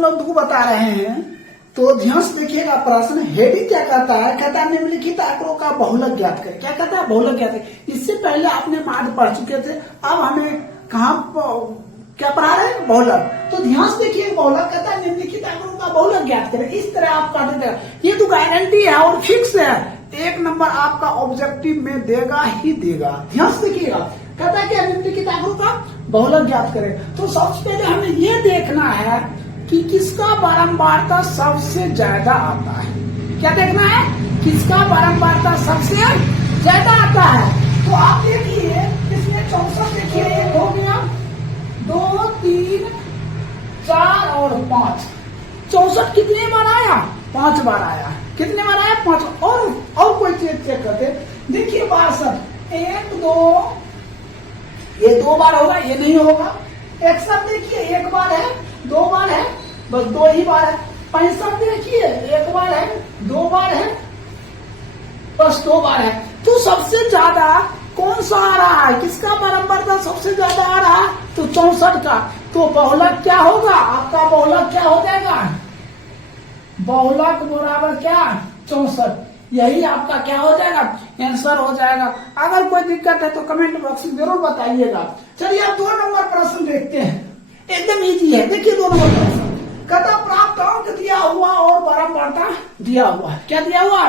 लोग दो बता रहे हैं, तो ध्यान से देखिएगा प्रश्न। हेडिंग क्या कहता है? कहता है निम्नलिखित आंकड़ों का बहुलक ज्ञात करें। क्या कहता है? बहुलक ज्ञात करें। इससे पहले आपने माध्य पढ़ चुके थे, अब हमें क्या पढ़ा रहे हैं? बहुलक। तो ध्यान से देखिए, बहुलक कहता है निम्नलिखित आंकड़ों का बहुलक ज्ञात करें। इस तरह आप काटे देगा, ये तो गारंटी है और फिक्स है, 1 नंबर आपका ऑब्जेक्टिव में देगा ही देगा। ध्यान से देखिएगा, कहता है कि निम्नलिखित आंकड़ों का बहुलक ज्ञात करें। तो सबसे पहले हमें ये देखना है कि किसका बारंबारता सबसे ज्यादा आता है। क्या देखना है? किसका बारंबारता सबसे ज्यादा आता है। तो आप देखिए, इसमें 64 देखिए, 1 हो गया, 2 3 4 और 5। 64 कितने बार आया? 5 बार आया। कितने बार आया? 5। और कोई चीज चेक करते, देखिए 62, 1 2, ये 2 बार होगा, ये नहीं होगा। 61 देखिए 1 बार है, 2 बार है, बस 2 ही बार है। 65 देखिए 1 बार है, 2 बार है, बस 2 बार है। तो सबसे ज्यादा कौन सा आ रहा है? किसका बारंबारता सबसे ज्यादा आ रहा है? तो 64 का। तो बहुलक क्या होगा आपका? बहुलक क्या हो जाएगा? बहुलक बराबर क्या? 64। यही आपका क्या हो जाएगा? आंसर हो जाएगा। अगर कोई दिक्कत है तो कमेंट बॉक्स में जरूर बताइएगा। चलिए अब 2 नंबर प्रश्न देखते हैं, एकदम इजी है। देखिए 2 नंबर प्रश्न, कहता प्राप्त अंक दिया हुआ और बारंबारता दिया हुआ। क्या दिया हुआ?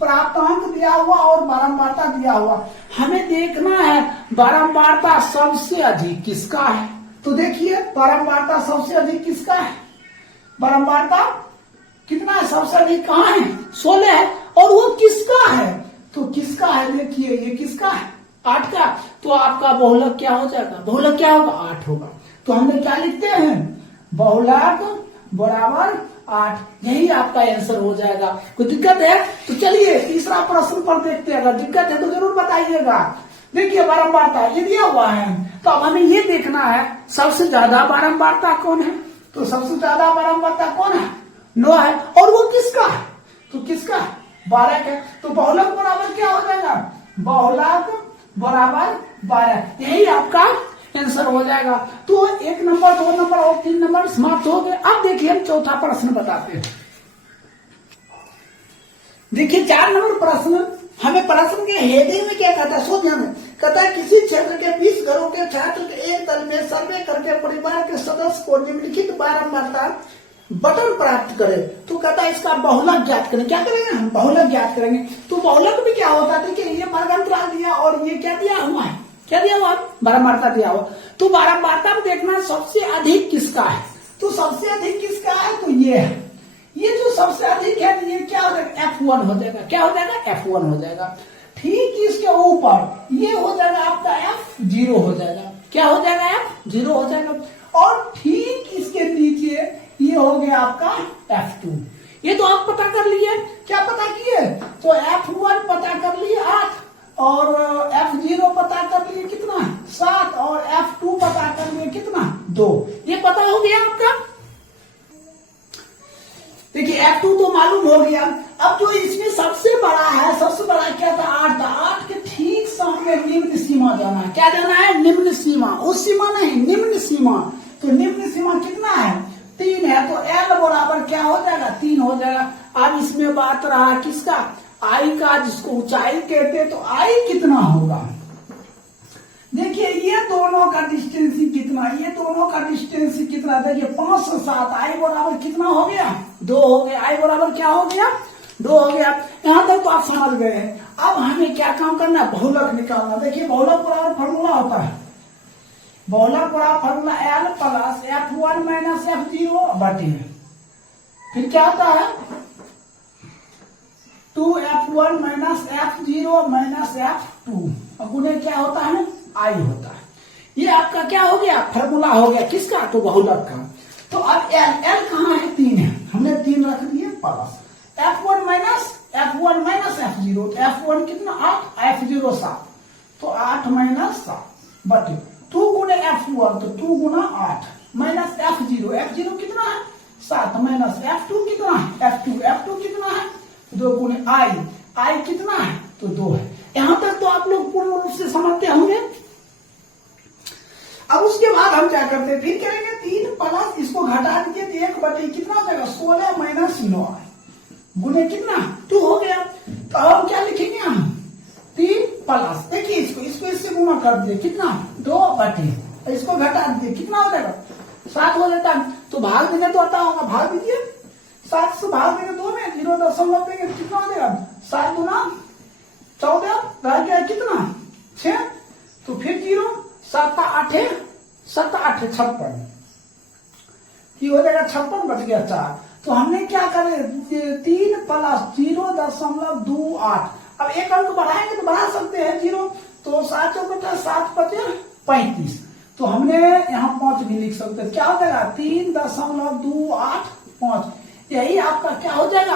प्राप्त अंक दिया हुआ और बारंबारता दिया हुआ। हमें देखना है बारंबारता सबसे अधिक किसका है। तो देखिए बारंबारता सबसे अधिक किसका है? बारंबारता कितना है? सबसे अधिक कहाँ है? 16 है। और वो किसका है? तो किसका है? देखिए ये किसका है? 8 का। तो आपका बहुलक क्या हो जाएगा? बहुलक क्या होगा? 8 होगा। तो हमने क्या लिखते हैं? बहुलक बराबर 8। यही आपका आंसर हो जाएगा। कोई दिक्कत है तो चलिए तीसरा प्रश्न पर देखते हैं। अगर दिक्कत है तो जरूर बताइएगा। देखिए बारंबारता ये दिया हुआ है, तो अब हमें ये देखना है सबसे ज्यादा बारंबारता कौन है। तो सबसे ज्यादा बारंबारता कौन है? 9 है। और वो किसका है? तो किसका? 12 है। तो बहुलक बराबर क्या हो जाएगा? बहुलक बराबर 12। यही आपका आंसर हो जाएगा। तो 1 नंबर, 2 नंबर और 3 नंबर समाप्त हो गए। अब देखिए हम चौथा प्रश्न बताते हैं। देखिए 4 नंबर प्रश्न, हमें प्रश्न के हेडिंग में क्या कहता है? सो ध्यान में कहता है किसी क्षेत्र के 20 घरों के छात्र के एक दल में सर्वे करके परिवार के सदस्य को निम्नलिखित बारंबारता बटन प्राप्त करें। तो कहता है इसका बहुलक ज्ञात करें। क्या करेंगे हम? बहुलक ज्ञात करेंगे। तो बहुलक में क्या होता है कि ये वर्गांतराल दिया और ये क्या दिया हुआ है? क्या दिया हुआ? बारंबारता दिया हुआ। तो बारंबारता में देखना सबसे अधिक किसका है। तो सबसे अधिक किसका है? तो ये है। ये जो सबसे अधिक है ये क्या हो जाएगा? F1 हो जाएगा। क्या हो जाएगा? F1 हो जाएगा। ठीक इसके ऊपर ये हो जाएगा आपका F0 हो जाएगा। क्या हो जाएगा? F0 हो जाएगा। और ठीक इसके नीचे ये हो गया आपका F2। ये तो आप पता कर लिए। क्या पता किए? तो F1 पता कर लिए 8 और F0 पता कर लिए कितना? 7 और F2 पता कर लिए कितना? 2। ये पता हो गया आपका। देखिए F2 तो मालूम हो गया। अब जो इसमें सबसे बड़ा है, सबसे बड़ा क्या था? 8 था। 8 के ठीक सामने निम्न सीमा जाना है। क्या जाना है? निम्न सीमा। उस सीमा नहीं, निम्न सीमा। तो निम्न सीमा कितना है? 3 है। तो L बराबर क्या हो जाएगा? 3 हो जाएगा। अब इसमें बात रहा किसका? आई का, जिसको ऊंचाई कहते हैं। तो आई कितना होगा? देखिए ये दोनों का डिस्टेंस कितना? ये दोनों का डिस्टेंस कितना? देखिए 5 से 7। आई बराबर कितना हो गया? 2 हो गया। आई बराबर क्या हो गया? 2 हो गया। यहां तक तो आप समझ गए हैं। अब हमें क्या काम करना है? बहुलक निकालना। देखिए बहुलक बराबर फॉर्मूला होता है, बहुलक बराबर formula L plus F1 minus F0 बटे, फिर क्या होता है? 2F1 minus F0 minus F2 गुणे क्या होता है? आई होता है। ये आपका क्या हो गया? फॉर्मूला हो गया किसका? तो बहुलक का। तो अब L कहाँ है? 3 है। हमने 3 रख दिए प्लस F1 माइनस F0। तो F1 कितना? 8, F0 7। तो 8 माइनस 7 बटे 2 गुणे F1। तो 2 गुना 8 माइनस F0। F0 कितना है? 7 माइनस F2 कितना है? F2 कितना है? 2 गुणे आई कितना है? तो 2 है। यहां तक तो आप लोग पूर्ण रूप से समझते होंगे। अब उसके बाद हम क्या करते हैं, फिर करेंगे 3 प्लस इसको घटा दीजिए तो 1/, कितना हो जाएगा 16 माइनस 9 गुने कितना 2 हो गया। तो अब हम क्या लिखेंगे, हम 3 प्लस, देखिए इसको इससे गुना कर दिए कितना 2/, इसको घटा दीजिए कितना हो जाएगा 7 हो जाता है। तो भाग देंगे तो आता होगा, भाग दीजिए, 7 से भाग देंगे 2 में 0.5 देंगे कितना हो जाएगा 7 गुना 14 रह गया कितना 6, तो फिर 0 7 8 7 8 56 की हो जाएगा 56 बच गया 4। तो हमने क्या करे 3 प्लस 0.28, अब एक अंक बढ़ाएंगे तो बढ़ा सकते हैं 0, तो 7 चौका 7 5 35, तो हमने यहाँ 5 भी लिख सकते हैं, क्या हो जाएगा 3.285, यही आपका क्या हो जाएगा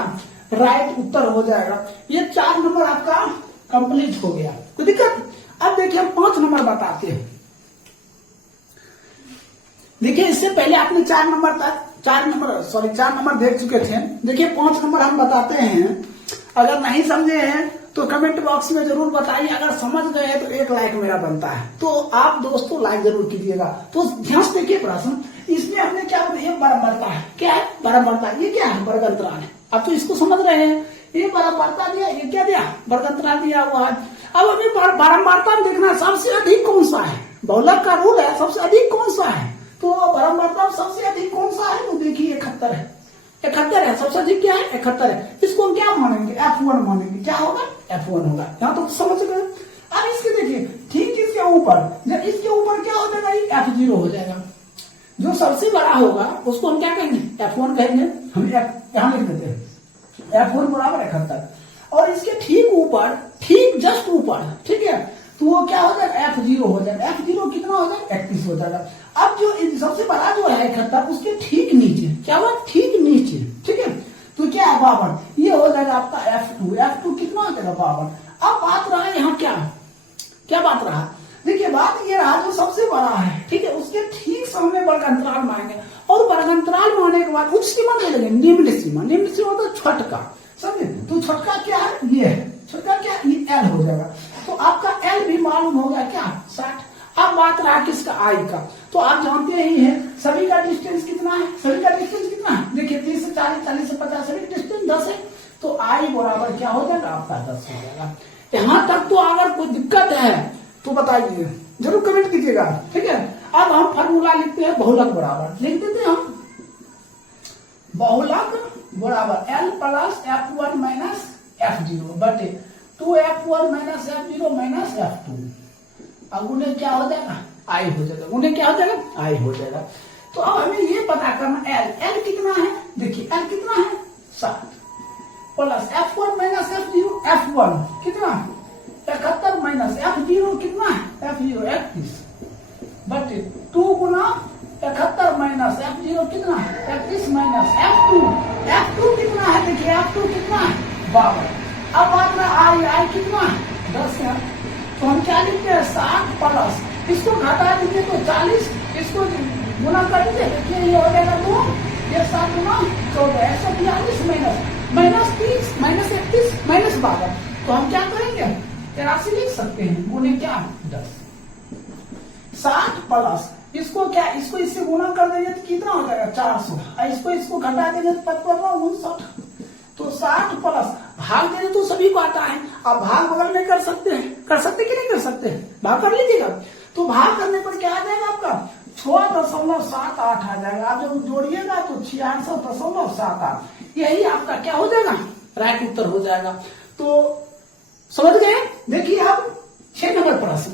राइट उत्तर हो जाएगा। ये 4 नंबर आपका कंप्लीट हो गया, कोई दिक्कत। अब देखिए हम 5 नंबर बताते हैं। देखिए इससे पहले आपने 4 नंबर देख चुके थे। देखिए 5 नंबर हम बताते हैं, अगर नहीं समझे हैं तो कमेंट बॉक्स में जरूर बताइए, अगर समझ गए हैं तो 1 लाइक मेरा बनता है, तो आप दोस्तों लाइक जरूर कीजिएगा। तो ध्यान से देखिए प्रश्न, इसमें हमने क्या बताया, बारंबारता है, क्या है बारंबारता, ये क्या है वर्गांतराल है। अब तो इसको समझ रहे हैं, ये बारंबारता दिया, ये क्या दिया वर्गांतराल दिया हुआ है। अब हमें बारंबारता में देखना सबसे अधिक कौन सा है, बहुलक का रूल है सबसे अधिक कौन सा है, तो बारंबारता सबसे अधिक कौन सा है, तो देखिए 71 है, 71 है सबसे अधिक, क्या है 71 है। इसको हम क्या मानेंगे F1 मानेंगे, क्या होगा F1 होगा, यहाँ तो समझ गए। अब इसके देखिए ठीक इसके ऊपर, जब इसके ऊपर क्या हो जाएगा F0 हो जाएगा, जो सबसे बड़ा होगा उसको हम क्या कहेंगे F1 कहेंगे, हम यहाँ लिख देते हैं F1 बराबर 71, और इसके ठीक ऊपर, ठीक जस्ट ऊपर, ठीक है, तो वो क्या हो जाएगा F0 हो जाएगा, F0 कितना हो जाएगा 31 हो जाएगा। अब जो सबसे बड़ा जो है 71, उसके ठीक नीचे क्या हुआ, ठीक नीचे, ठीक है, तो क्या है 52, ये हो जाएगा आपका F2 कितना हो जाएगा 52। अब बात रहा यहाँ क्या बात रहा, देखिए बात ये रहा जो सबसे बड़ा है, ठीक है, उसके ठीक सामने वर्गांतराल मानेंगे, और वर्गांतराल मानने के बाद उच्च सीमा ले लेंगे निम्न सीमा, निम्न सीमा तो छठका, समझे, तो छठका क्या है, ये है छठका, क्या ये L हो जाएगा, तो आपका L भी मालूम हो गया क्या 60। अब बात रहा किसका I का, तो आप जानते ही हैं सभी का डिस्टेंस कितना है, सभी का डिस्टेंस कितना है, देखिए 30 से 40, 40 से 50, सभी डिस्टेंस 10 है, तो I बराबर क्या हो जाएगा आपका 10 हो जाएगा। यहाँ तक तो अगर कोई दिक्कत है तो बताइए, जरूर कमेंट कीजिएगा, ठीक है। अब हम फार्मूला लिखते हैं, बहुलक बराबर लिख देते हैं हम, बहुलक बराबर L plus F1 minus F0 बटे 2F1 minus F0 minus F2, अब उन्हें क्या हो जाएगा I हो जाएगा, उन्हें क्या हो जाएगा I हो जाएगा। तो अब हमें ये पता करना L कितना है, देखिए L कितना है 7 plus F1 minus F0, F1 कितना 71 माइनस F0 कितना है F0 31 बटे 2 गुना 71 माइनस F0 कितना 31 माइनस F2 कितना है, देखिए F2 कितना है 52। अब बात में I कितना 10 है, तो हम क्या लिखते हैं 60 प्लस, इसको घटा दीजिए तो 40, इसको गुना कर दीजिए, देखिए ये हो जाएगा 2, ये 7 गुना 14 142 माइनस 30 माइनस 31 माइनस 12, तो हम क्या करेंगे 83 लिख सकते हैं, गुने क्या 10, 60 प्लस इसको क्या, इसको इससे गुना कर देंगे तो कितना हो जाएगा 400, इसको घटा देंगे तो 59, तो 60 प्लस भाग देने तो सभी को आता है, आप भाग बगल में कर सकते कि नहीं कर सकते, भाग कर लीजिएगा। तो भाग करने पर क्या आ जाएगा आपका 6.78 आ जाएगा, आप जब जोड़िएगा तो 66.78, यही आपका क्या हो जाएगा राइट उत्तर हो जाएगा। तो समझ गए। देखिए अब 6 नंबर प्रश्न,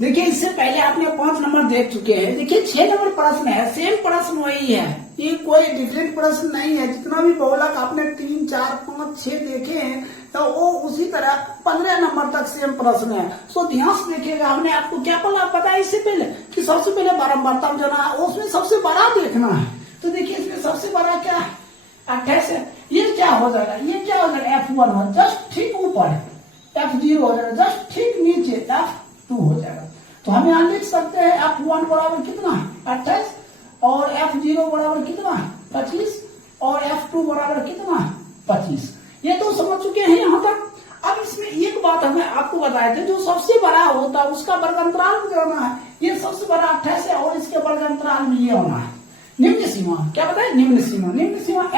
देखिए इससे पहले आपने 5 नंबर देख चुके हैं, देखिए 6 नंबर प्रश्न है, सेम प्रश्न वही है, ये कोई डिफरेंट प्रश्न नहीं है, जितना भी बहुलक आपने 3, 4, 5, 6 देखे हैं तो वो उसी तरह 15 नंबर तक सेम प्रश्न है। सो ध्यान से देखिएगा, हमने आपको क्या पता है इससे पहले कि सबसे पहले बारंबारता में जाना है, उसमें सबसे बड़ा देखना है, तो देखिए इसमें सबसे बड़ा क्या है 28 है, ये क्या हो जाएगा, ये क्या हो जाएगा F1 हो, जस्ट ठीक ऊपर F0 हो जाएगा, जस्ट ठीक नीचे F2 हो जाएगा। तो हम यहाँ लिख सकते हैं F1 बराबर कितना 28 और F0 बराबर कितना 25 और F2 बराबर कितना 25। ये तो समझ चुके हैं यहाँ तक। अब इसमें एक बात हमें आपको बताए थे जो सबसे बड़ा होता है उसका वर्ग अंतराल मुझे होना है। ये सबसे बड़ा 28 है और इसके वर्ग अंतराल में ये होना है निम्न सीमा। क्या बताए? निम्न सीमा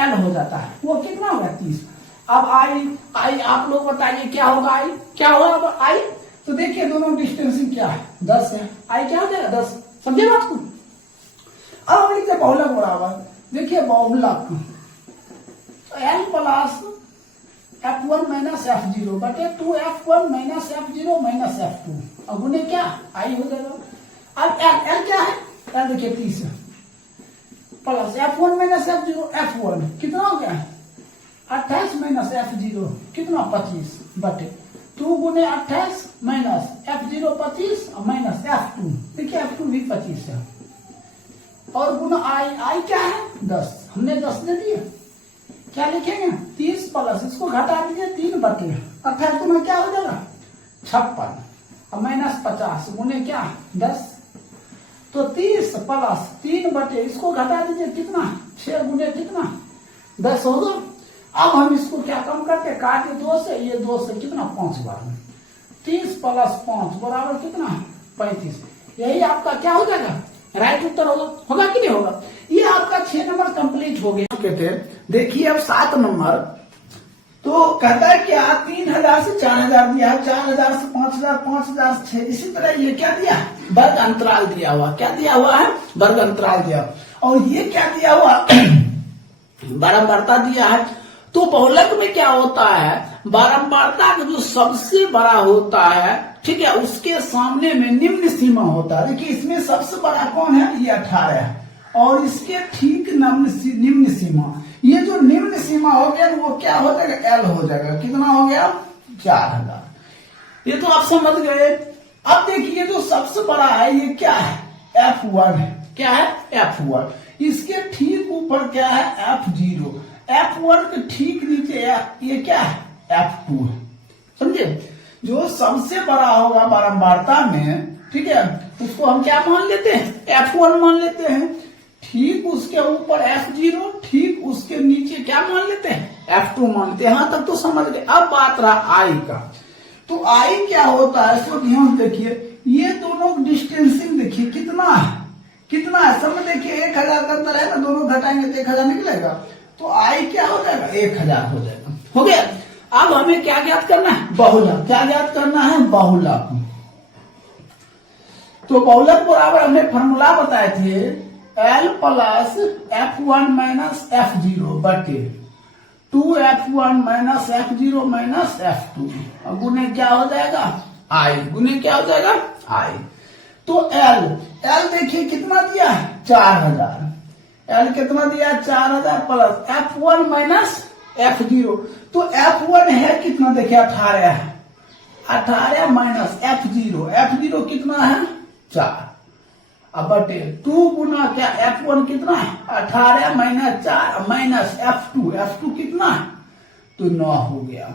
L हो जाता है। वो कितना होगा? 30। अब आई आप लोग बताइए क्या होगा? आई क्या होगा? अब आई तो देखिए दोनों डिस्टेंसिंग क्या है? 10 है। आई क्या हो जाएगा? 10। समझे बात को? अब हम लिखते बहुलक बराबर, देखिए बहुलक L plus F1 minus F0 बटे 2F1 minus F0 minus F2 अब गुने क्या? आई हो जाएगा। अब L क्या है? L देखिए 30 है plus F1 minus F0 F1 कितना हो गया? 28 माइनस F0 कितना? 25 बटे 2 गुने 28 माइनस F0 25 माइनस F2 देखिए F2 भी 25 है और गुना आई क्या है? 10। हमने 10 दे दिए। क्या लिखेंगे? 30 प्लस इसको घटा दीजिए 3 बटे 28 गुना क्या हो जाएगा? 56 और माइनस 50 गुने क्या? 10। तो 30 प्लस 3 बटे इसको घटा दीजिए कितना? 6 गुने कितना? 10 होगा। अब हम इसको क्या कम करते हैं? काटे 2 से, ये 2 से कितना? 5 बार 30 प्लस 5 बराबर कितना? 35। यही आपका क्या हो जाएगा? राइट उत्तर होगा कि नहीं होगा? ये आपका 6 नंबर कंप्लीट हो गया। कहते हैं देखिए अब 7 नंबर तो कहता है क्या? 3000 से 4000 दिया है, 4000 से 5000, 5000 से 6। इसी तरह ये क्या दिया? वर्ग अंतराल दिया हुआ। क्या दिया हुआ है? वर्ग अंतराल दिया। और ये क्या दिया हुआ? बारंबारता दिया है। तो बहुलक में क्या होता है? बारंबारता का जो सबसे बड़ा होता है, ठीक है, उसके सामने में निम्न सीमा होता है। देखिए इसमें सबसे बड़ा कौन है? ये 18 है और इसके ठीक निम्न सीमा, ये जो निम्न सीमा हो गया वो क्या हो जाएगा? L हो जाएगा। कितना हो गया? 4000। ये तो आप समझ गए। अब देखिए जो सबसे बड़ा है ये क्या है? F1 है। क्या है? F1। इसके ठीक ऊपर क्या है? F0। F1 के ठीक नीचे ये क्या है? F2 है। समझे? जो सबसे बड़ा होगा बारंबारता में, ठीक है, उसको हम क्या मान लेते हैं? F1 मान लेते हैं। ठीक उसके ऊपर F0, ठीक उसके नीचे क्या मान लेते हैं? F2 मान लेते हैं। यहां तक तो समझ गए। अब बात रहा आई का। तो आई क्या होता है इसको ध्यान देखिए। ये दोनों डिस्टेंसिंग देखिए कितना है? कितना है? सब में देखिए 1000 का अंतर है ना, दोनों घटाएंगे तो 1000 निकलेगा। तो आई क्या हो जाएगा? 1000 हो जाएगा। हो गया। अब हमें क्या ज्ञात करना है? बहुलक। क्या ज्ञात करना है? बहुलक। तो बहुलक बराबर हमने फॉर्मूला बताए थे L plus F1 minus F0 बटे 2F1 minus F0 minus F2 और गुने क्या हो जाएगा? I। गुने क्या हो जाएगा? I। तो L देखिए कितना दिया है? 4000। L कितना दिया? 4000 प्लस F1 माइनस F0। तो F1 है कितना? देखिए 18 है। 18 माइनस F0 कितना है? 4। अब बटे 2 गुना क्या? F1 कितना है? 18 माइनस 4 माइनस F2 कितना है? तो 9 हो गया।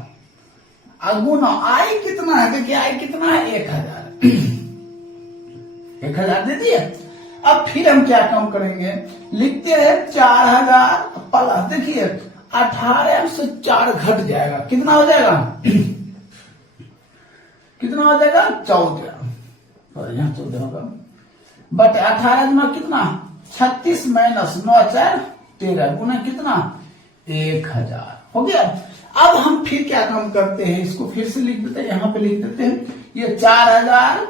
अब गुना I कितना है? देखिए I कितना है? 1000। 1000 दे दिए। अब फिर हम क्या कम करेंगे? लिखते हैं 4000 प्लस, देखिए 18 से 4 घट जाएगा। कितना हो जाएगा? कितना हो जाएगा? 14। और यहाँ 14 होगा बट 18 गुना कितना? 36 माइनस 9 4 13 गुना कितना? 1000 हो गया। अब हम फिर क्या काम करते हैं? इसको फिर से लिख देते हैं। यहां पे लिख देते हैं ये 4000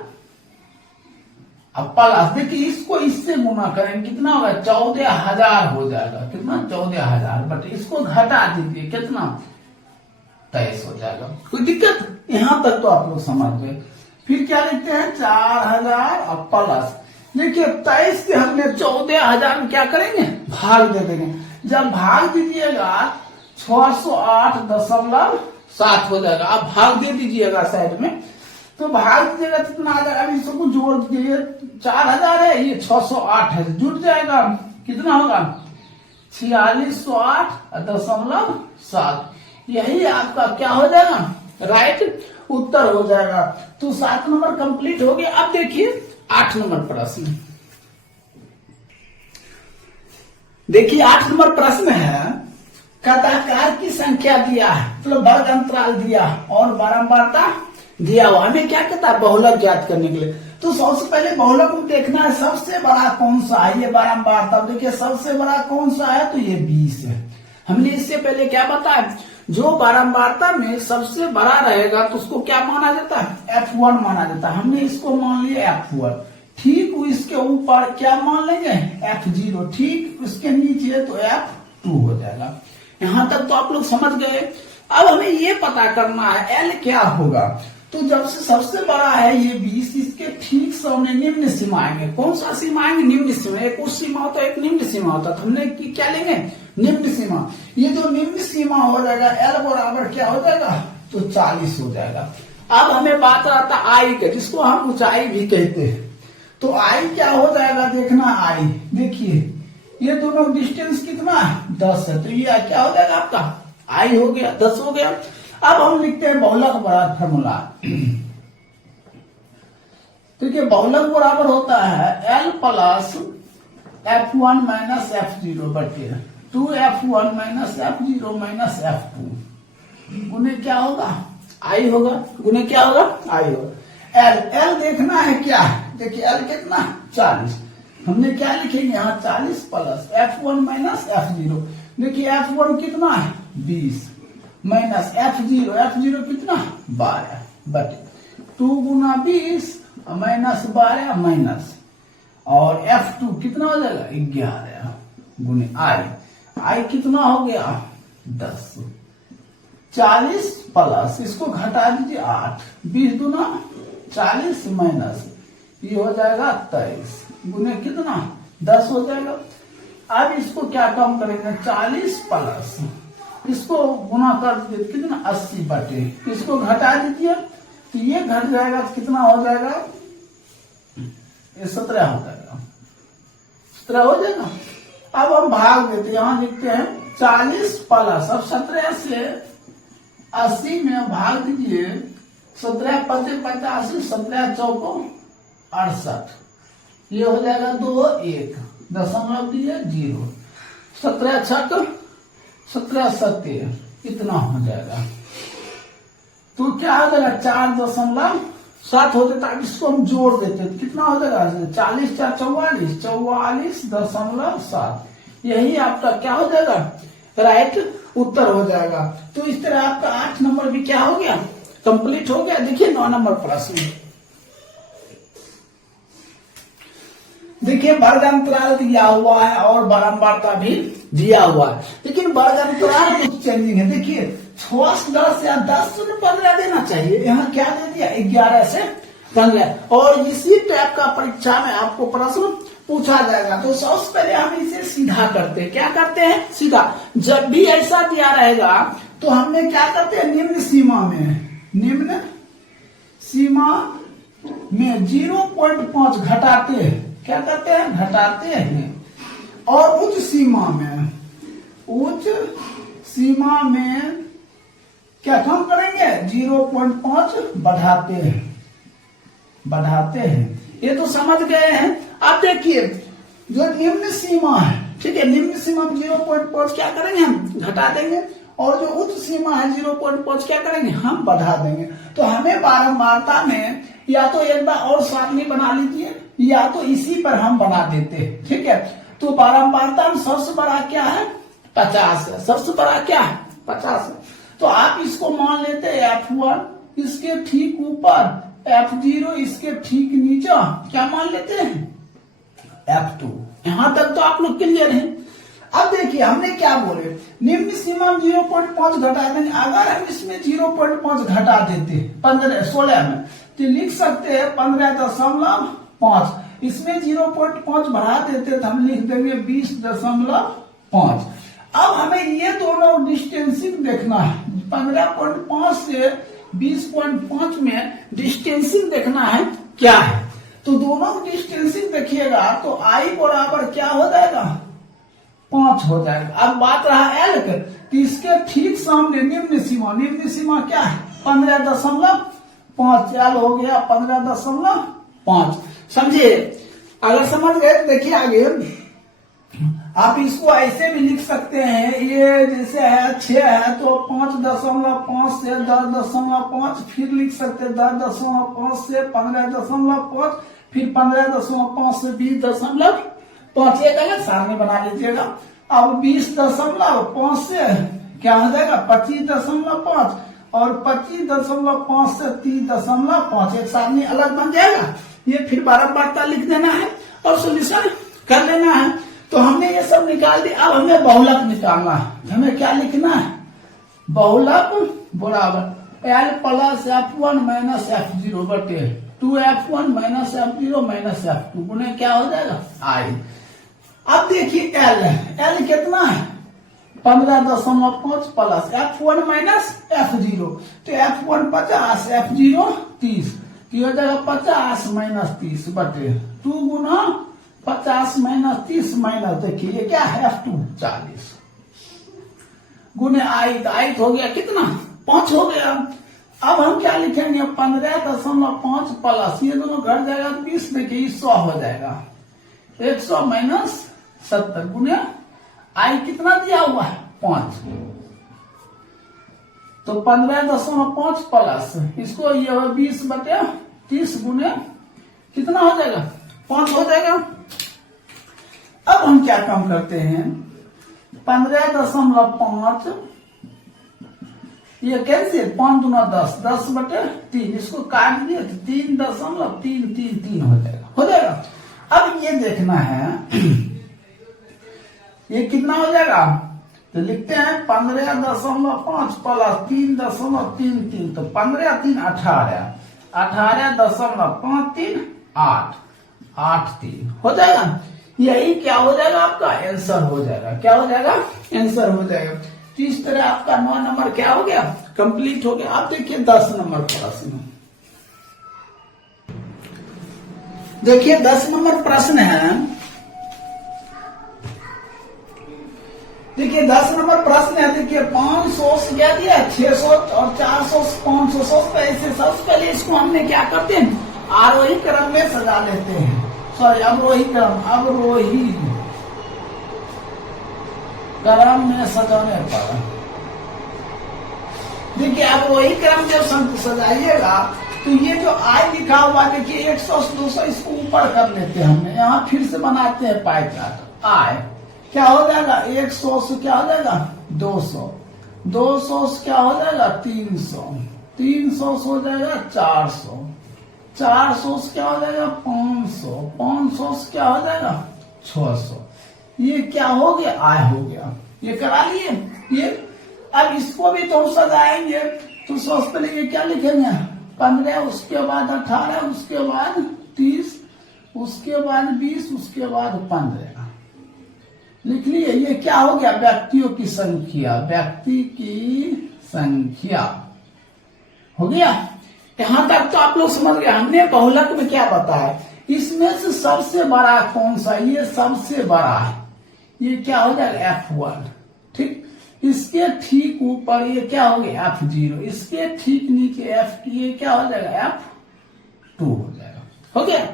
अब प्लस, देखिए इसको इससे गुना करेंगे कितना होगा? 14000 हो जाएगा। कितना? 14000 बट इसको घटा दीजिए कितना? 23 हो जाएगा। कोई दिक्कत? यहां तक तो आप लोग समझ गए। फिर क्या लिखते हैं? 4000 और प्लस, देखिए 23 से हमने 14000 में क्या करेंगे? भाग दे देंगे। जब भाग दीजिएगा 608.7 हो जाएगा। आप भाग दे दीजिएगा साइड में, तो भाग दीजिएगा कितना आ जाएगा? अभी सबको जोड़ दीजिए। 4000 है, ये 608 है, जुट जाएगा। कितना होगा? 4608.7। यही आपका क्या हो जाएगा? राइट उत्तर हो जाएगा। तो 7 नंबर कंप्लीट हो गया। अब देखिए 8 नंबर प्रश्न। देखिए 8 नंबर प्रश्न है, कथाकार की संख्या दिया है, मतलब वर्ग अंतराल दिया और बारंबारता दिया हुआ, हमें क्या कहता है बहुलक ज्ञात करने के लिए। तो सबसे पहले बहुलक में देखना है सबसे बड़ा कौन सा है, ये बारंबार। तब देखिए सबसे बड़ा कौन सा है, तो ये 20 है। हमने इससे पहले क्या बताया, जो बारंबारता में सबसे बड़ा रहेगा तो उसको क्या माना जाता है, F1 माना जाता है। हमने इसको मान लिया F1, ठीक इसके ऊपर क्या मान लेंगे, F0, ठीक उसके नीचे तो F2 हो जाएगा। यहां तक तो आप लोग समझ गए। अब हमें ये पता करना है L क्या होगा। तो जब से सबसे बड़ा है ये 20, इसके ठीक सामने निम्न सीमा आएंगे। कौन सा सीमा आएंगे, निम्न सीमा। एक उच्च सीमा होता है, एक निम्न सीमा होता है। तो हमने क्या लेंगे, निम्न सीमा। ये जो निम्न सीमा हो जाएगा L बराबर क्या हो जाएगा, तो 40 हो जाएगा। अब हमें बात आता है I के, जिसको हम ऊंचाई भी कहते हैं। तो I क्या हो जाएगा, देखना I, देखिए ये दोनों डिस्टेंस कितना है, 10 है। तो ये क्या हो जाएगा आपका, I हो गया, 10 हो गया। अब हम लिखते हैं बहुलक बराबर फॉर्मूला। देखिए बहुलक बराबर होता है L plus F1 minus F0 बटे 2F1 minus F0 minus F2 गुने क्या होगा, I होगा। गुने क्या होगा, I होगा। L देखना है क्या, देखिए L कितना, 40। हमने क्या लिखेंगे यहाँ, 40 प्लस F1 माइनस F0। देखिए F1 कितना है, 20 माइनस F0 कितना, 12 बटे 2 गुना 20 माइनस 12 माइनस, और F2 कितना हो जाएगा, 11 गुने I कितना हो गया, 10। 40 प्लस इसको घटा दीजिए 8, 20 दूना 40 माइनस ये हो जाएगा 23 गुने कितना, 10 हो जाएगा। अब इसको क्या कम करेंगे, 40 प्लस इसको गुना कर दीजिए कितना, 80 बटे, इसको घटा दीजिए तो ये घट जाएगा, तो कितना हो जाएगा, ये 17 हो जाएगा, 17 हो जाएगा। अब हम भाग देते, यहां लिखते हैं 40 प्लस, अब 17 से 80 में भाग दीजिए, 17 पचे 85, 17 चौको 68, ये हो जाएगा 2 1 दशमलव दिए 0, 17 छक 17 सत्य, इतना हो जाएगा। तो क्या हो जाएगा, 4.7 हो जाता है। इसको हम जोड़ देते तो कितना हो जाएगा, 40 4 44, 44.7, यही आपका क्या हो जाएगा, राइट उत्तर हो जाएगा। तो इस तरह आपका 8 नंबर भी क्या हो गया, कंप्लीट हो गया। देखिए 9 नंबर प्रश्न, देखिए वर्गांतराल दिया हुआ है और बारंबारता भी दिया हुआ है, लेकिन वर्गांतराल कुछ चेंजिंग है। देखिए 6 10 या 10 से 15 देना चाहिए, यहाँ क्या दे दिया, 11 से 15। और इसी टाइप का परीक्षा में आपको प्रश्न पूछा जाएगा। तो सबसे पहले हम इसे सीधा करते हैं, क्या करते हैं, सीधा। जब भी ऐसा दिया रहेगा तो हमने क्या करते हैं, निम्न सीमा में 0.5 घटाते हैं, क्या करते हैं, घटाते हैं। और उच्च सीमा में क्या कम करेंगे, 0.5 बढ़ाते हैं। ये तो समझ गए हैं। अब देखिए जो निम्न सीमा है, ठीक है, निम्न सीमा में 0.5 क्या करेंगे, हम घटा देंगे, और जो उच्च सीमा है 0.5 क्या करेंगे, हम बढ़ा देंगे। तो हमें बारंबारता में या तो एक बार और सारणी बना लीजिए, या तो इसी पर हम बना देते हैं, ठीक है। तो बारंबारता में सबसे बड़ा क्या है, 50 है, सबसे बड़ा क्या है, 50 है। तो आप इसको मान लेते हैं F1, इसके ठीक ऊपर F0, इसके ठीक नीचे क्या मान लेते हैं, F2। यहां तक तो आप लोग क्लियर हैं। अब देखिए हमने क्या बोले, निम्न सीमा में 0.5 घटा देंगे। अगर हम इसमें 0.5 घटा देते 16 में, तो लिख सकते हैं 15.5। इसमें 0.5 बढ़ा देते तो हम लिख देंगे 20.5। अब हमें ये दोनों डिस्टेंसिंग देखना है, 15.5 से 20.5 में डिस्टेंसिंग देखना है क्या है। तो दोनों डिस्टेंसिंग देखिएगा तो I बराबर क्या हो जाएगा, 5 हो जाएगा। अब बात रहा L का, तो इसके ठीक सामने निम्न सीमा क्या है, 15.5, L हो गया 15.5। समझिए, अगर समझ गए तो देखिए आगे आप इसको ऐसे भी लिख सकते हैं, ये जैसे है 6 है तो 5.5 से 10.5, फिर लिख सकते हैं 10.5 से 15.5, फिर 15.5 से 20.5, एक अलग सारणी बना लीजिएगा। अब 20.5 से क्या हो जाएगा 25.5, और 25.5 से 30.5, एक सारणी अलग बन जाएगा। ये फिर बारंबारता लिख देना है और सोल्यूशन कर लेना है। तो हमने ये सब निकाल दिया। अब हमें बहुलक निकालना है। हमें क्या लिखना है, बहुलक बराबर L plus F1 minus F0 बटे 2F1 minus F0 minus F2 गुने क्या हो जाएगा I। अब देखिए L कितना है 15.5 प्लस F1 माइनस F0, तो F1 50, F0 30, हो जाएगा 50 माइनस 30 बटे 2 गुना 50 माइनस 30 माइनस देखिए ये क्या है F2 40 गुने आई हो गया कितना 5 हो गया। अब हम क्या लिखेंगे 15.5 प्लस ये दोनों घट जाएगा 20, देखिए 100 हो जाएगा 100 माइनस 70 गुने आई कितना दिया हुआ है 5, तो 15.5 प्लस इसको ये 20 बटे 30 गुने कितना हो जाएगा 5 हो जाएगा। अब हम क्या काम करते हैं 15.5 ये कैसे 5 दूना 10, 10 बटे 3 इसको काट दिए तो 3.333 हो जाएगा। अब ये देखना है ये कितना हो जाएगा, तो लिखते हैं 15.5 प्लस 3.33, तो 15 3 18, 18.53 8 हो जाएगा। यही क्या हो जाएगा आपका आंसर हो जाएगा, क्या हो जाएगा आंसर हो जाएगा। तो इस तरह आपका 9 नंबर क्या हो गया कंप्लीट हो गया। आप देखिए 10 नंबर प्रश्न, देखिए 10 नंबर प्रश्न है। देखिए 10 नंबर प्रश्न है, देखिए 500 से क्या दिया 600 और 400 500 तो ऐसे सबसे पहले इसको हमने क्या करते हैं आरोही क्रम में सजा लेते हैं, सॉरी अवरोही क्रम में सजाने पर देखिए अवरोही क्रम जब सजाइएगा तो ये जो आई लिखा हुआ देखिए 100 से 200 इसको ऊपर कर लेते हैं हमने, यहाँ फिर से बनाते हैं पाई चार्ट। आई क्या हो जाएगा 100 से क्या हो जाएगा 200, 200 से क्या हो जाएगा 300, 300 से हो जाएगा 400, 400 से क्या हो जाएगा 500, 500 से क्या हो जाएगा 600। ये क्या हो गया आय हो गया, ये करा लिए ये। अब इसको भी तो सजाएंगे तो सबसे पहले ये क्या लिखेंगे 15, उसके बाद 18, उसके बाद 30, उसके बाद 20, उसके बाद 15 लिख लिए। ये क्या हो गया व्यक्तियों की संख्या, व्यक्ति की संख्या हो गया। यहां तक तो आप लोग समझ गए। हमने बहुलक में क्या बताया, इसमें से सबसे बड़ा कौन सा, ये सबसे बड़ा है, ये क्या हो जाएगा F1 ठीक। इसके ठीक ऊपर ये क्या हो गया F0, इसके ठीक नीचे F2, ये क्या हो जाएगा F2 हो जाएगा, हो गया।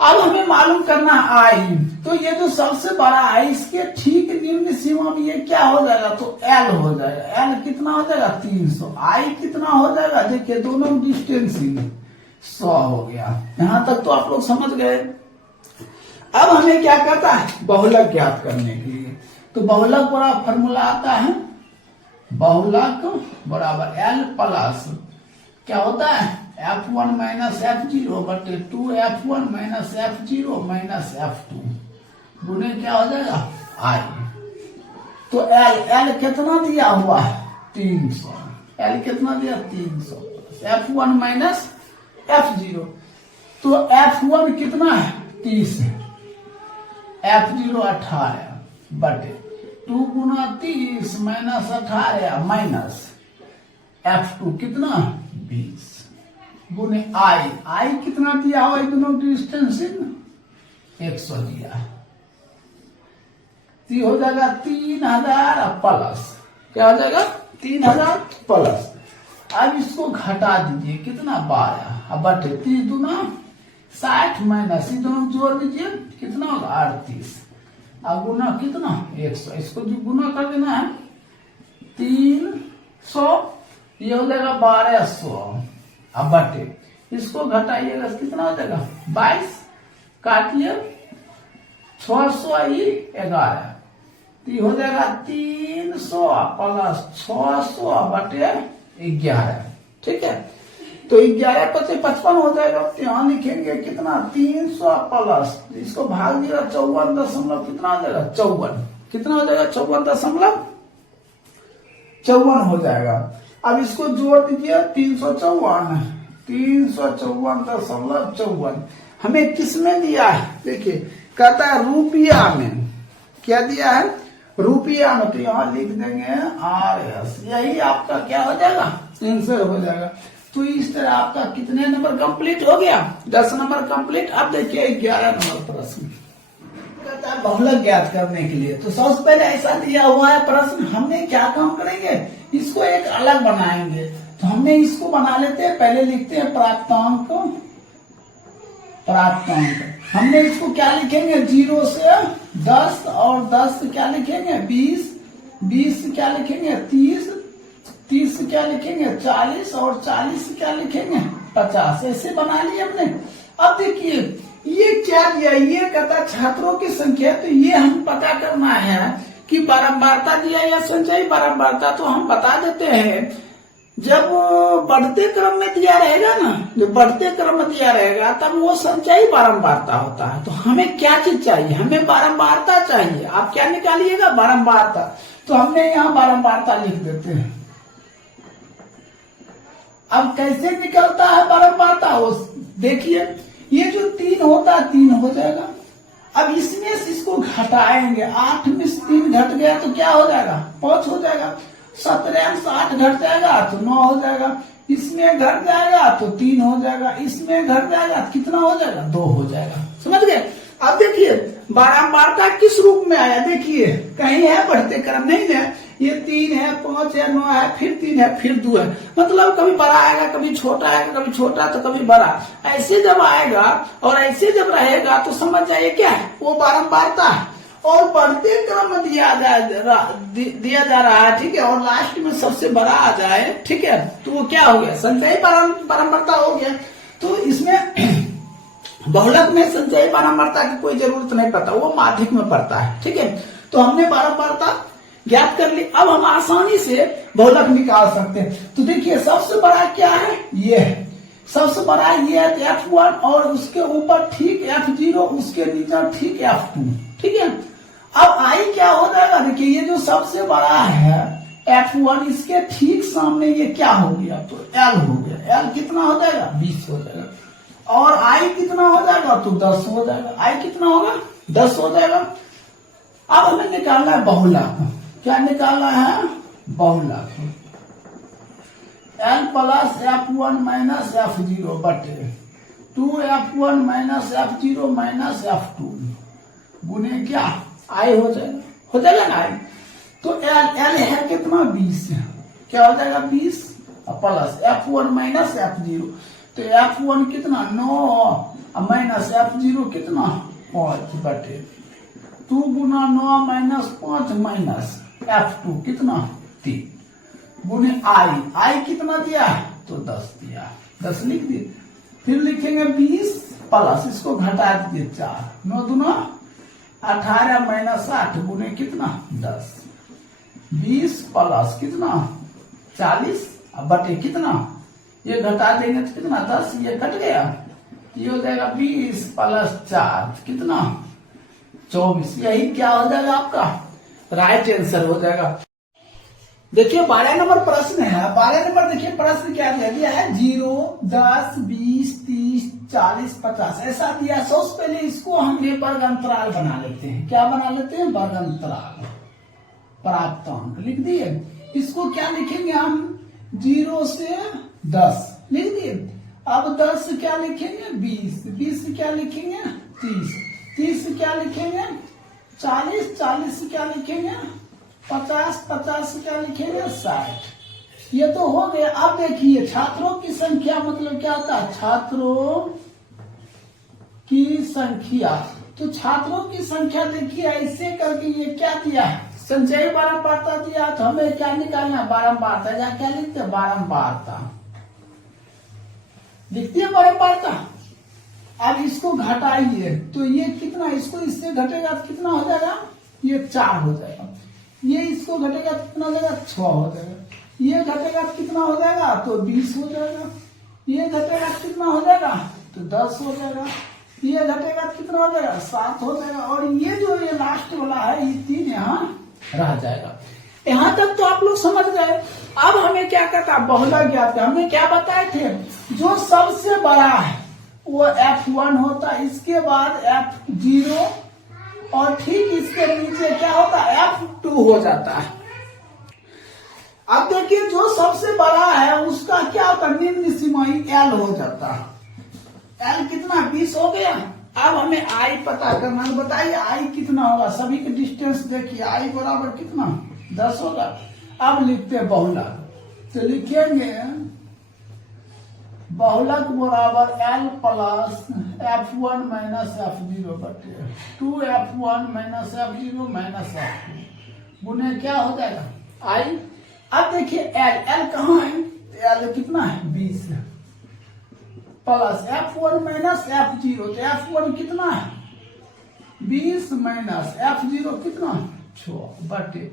अब हमें मालूम करना आई, तो ये जो सबसे बड़ा है इसके ठीक निम्न सीमा में ये क्या हो जाएगा, तो L हो जाएगा। L कितना हो जाएगा 300, I कितना हो जाएगा देखिए दोनों डिस्टेंस 100 हो गया। यहां तक तो आप लोग समझ गए। अब हमें क्या करता है बहुलक ज्ञात करने के लिए, तो बहुलक बड़ा फॉर्मूला आता है, बहुलक बराबर L प्लस क्या होता है F1 माइनस F0 बटे 2F1 minus F0 minus F2 गुने क्या हो जाएगा I। तो L कितना दिया हुआ है 300, L कितना दिया 300 F1 माइनस F0, तो F1 कितना है 30, F0 18 बटे 2 गुना 30 माइनस 18 माइनस F2 कितना 20 गुने I कितना दिया हुआ दोनों डिस्टेंस 100 दिया है, हो जाएगा 3000 प्लस क्या हो जाएगा 3000 प्लस। अब इसको घटा दीजिए कितना 12, अब बटे 30 दूना 60 माइनस ये दोनों जोड़ दीजिए कितना होगा 38 अब गुना कितना 100, इसको जो गुना कर देना है 300, ये हो जाएगा 1200। अब बटे इसको घटाइएगा कितना हो जाएगा 22, काटिए 600 11, तो ये हो जाएगा 300 प्लस 600 बटे 11। ठीक है, तो 11 पचे 55 हो जाएगा। तो यहाँ लिखेंगे कितना 300 प्लस, इसको भाग दिया 54 दशमलव कितना हो जाएगा 54, कितना हो जाएगा 54.54 हो जाएगा। अब इसको जोड़ दीजिए 354.54 हमें किसमें दिया है, देखिए कहता है रुपया में, क्या दिया है रुपया में, तो यहाँ लिख देंगे RS, यही आपका क्या हो जाएगा आंसर हो जाएगा। तो इस तरह आपका कितने नंबर कंप्लीट हो गया 10 नंबर कंप्लीट। अब देखिए 11 नंबर प्रश्न कहता है बहुलक ज्ञात करने के लिए, तो सबसे पहले ऐसा दिया हुआ है प्रश्न, हमने क्या काम करेंगे इसको एक अलग बनाएंगे। तो हमने इसको बना लेते हैं, पहले लिखते हैं प्राप्तांक, हमने इसको क्या लिखेंगे 0 से 10 और 10 से क्या लिखेंगे 20, 20 से क्या लिखेंगे 30, 30 से क्या लिखेंगे 40 और 40 से क्या लिखेंगे 50, ऐसे बना लिए हमने। अब देखिए ये क्या दिया, ये कहता छात्रों की संख्या, तो ये हम पता करना है कि बारंबारता दिया या संचयी बारंबारता, तो हम बता देते हैं जब बढ़ते क्रम में दिया रहेगा ना, जब बढ़ते क्रम में दिया रहेगा तब वो संचयी बारंबारता होता है। तो हमें क्या चीज चाहिए, हमें बारंबारता चाहिए। आप क्या निकालिएगा बारंबारता, तो हमने यहाँ बारंबारता लिख देते हैं। अब कैसे निकलता है बारंबारता, वो देखिए ये जो 3 होता है 3 हो जाएगा। अब इसमें से इसको घटाएंगे, 8 में से 3 घट गया तो क्या हो जाएगा 5 हो जाएगा। 17 से 8 घट जाएगा तो 9 हो जाएगा, इसमें घट जाएगा तो 3 हो जाएगा, इसमें घट जाएगा तो कितना हो जाएगा 2 हो जाएगा। समझ गए। अब देखिए बारंबारता किस रूप में आया, देखिए कहीं है बढ़ते क्रम नहीं है, ये 3 है 5 है 9 है फिर 3 है फिर 2 है, मतलब कभी बड़ा आएगा कभी छोटा आएगा, कभी छोटा तो कभी बड़ा, ऐसे जब आएगा और ऐसे जब रहेगा तो समझ जाइए क्या है वो बारंबारता है। और बढ़ते क्रम में दिया जा रहा है, ठीक है, और लास्ट में सबसे बड़ा आ जाए, ठीक है, तो वो क्या हो गया संचयी बारंबारता हो गया। तो इसमें बहुलक में संचयी बारंबारता की कोई जरूरत नहीं पड़ता, वो माध्यिक में पड़ता है। ठीक है, तो हमने बारंबारता ज्ञात कर ली। अब हम आसानी से बहुलक निकाल सकते हैं। तो देखिए सबसे बड़ा क्या है, ये है सबसे बड़ा, ये है F1 और उसके ऊपर ठीक F0, उसके नीचे ठीक F2। ठीक है, अब I क्या हो जाएगा, देखिए ये जो सबसे बड़ा है F1, इसके ठीक सामने ये क्या हो गया तो L हो गया। L कितना हो जाएगा 20 हो जाएगा, और I कितना हो जाएगा तो 10 हो जाएगा। I कितना होगा 10 हो जाएगा। अब हमें निकालना है बहुलक, क्या निकालना है बहुलक, L plus F1 minus F0 बटे 2F1 minus F0 minus F2 गुने क्या I हो जाएगा ना I। तो L है कितना 20, क्या हो जाएगा 20 प्लस F1 माइनस F0, तो F1 कितना 9 माइनस F0 कितना 5 बटे 2 गुना 9 माइनस 5 माइनस F2 कितना 3 गुने I कितना दिया तो 10 दिया, 10 लिख दिए। फिर लिखेंगे 20 प्लस इसको घटा दीजिए 4, 9 दूना 18 माइनस 8 गुने कितना 10, 20 प्लस कितना 40 बटे कितना, ये घटा देंगे तो कितना 10, ये कट गया, ये हो जाएगा 20 प्लस 4 कितना 24। यही क्या हो जाएगा आपका राइट आंसर हो जाएगा। देखिए 12 नंबर प्रश्न है। 12 नंबर देखिए प्रश्न क्या दिया है 0, 10, 20, 30, 40, 50 ऐसा दिया। सबसे पहले इसको हम वर्ग अंतराल बना लेते हैं। क्या बना लेते हैं वर्ग अंतराल, प्राप्तांक लिख दिए। इसको क्या लिखेंगे हम 0 से 10 लिख दिए। अब 10 से क्या लिखेंगे 20, 20 से क्या लिखेंगे 30, 30 से क्या लिखेंगे 40, 40 से क्या लिखेंगे 50, 50 से क्या लिखेंगे 60। ये तो हो गया। अब देखिए छात्रों की संख्या मतलब क्या होता है छात्रों की संख्या, तो छात्रों की संख्या देखिए ऐसे करके ये क्या दिया है, संचयी बारंबारता दिया, तो हमें क्या निकालना है, बारंबारता। या क्या लिखते हैं, बारंबारता लिखती है बारंबारता। अब इसको घटाइए तो ये कितना, इसको इससे घटेगा तो कितना हो जाएगा, ये 4 हो जाएगा। ये इसको घटेगा तो कितना हो जाएगा, 6 हो जाएगा। ये घटेगा तो कितना हो जाएगा, तो 20 हो जाएगा। ये घटेगा तो कितना हो जाएगा, तो 10 हो जाएगा। ये घटेगा तो कितना हो जाएगा, 7 हो जाएगा। और ये जो ये लास्ट वाला है, ये 3 यहाँ रह जाएगा। यहाँ तक तो आप लोग समझ गए। अब हमें क्या करता है, बहुलक ज्ञात। हमने क्या बताए थे, जो सबसे बड़ा है वो F1 होता है, इसके बाद F0 और ठीक इसके नीचे क्या होता है, F2 हो जाता है। अब देखिए जो सबसे बड़ा है उसका क्या होता है, निम्न सीमाई L हो जाता है। L कितना, 20 हो गया। अब हमें I पता करना है, बताइए I कितना होगा। सभी के डिस्टेंस देखिए, I बराबर कितना, 10 होगा। अब लिखते हैं बहुलक, तो लिखेंगे बहुलक बराबर L plus F1 minus F0 बटे 2F1 minus F0 minus F2 गुने क्या हो जाएगा, I। अब देखिए L कहाँ है, L कितना है, 20 है, प्लस F1 माइनस F0, तो F1 कितना है, 20 माइनस F0 कितना, 6 बटे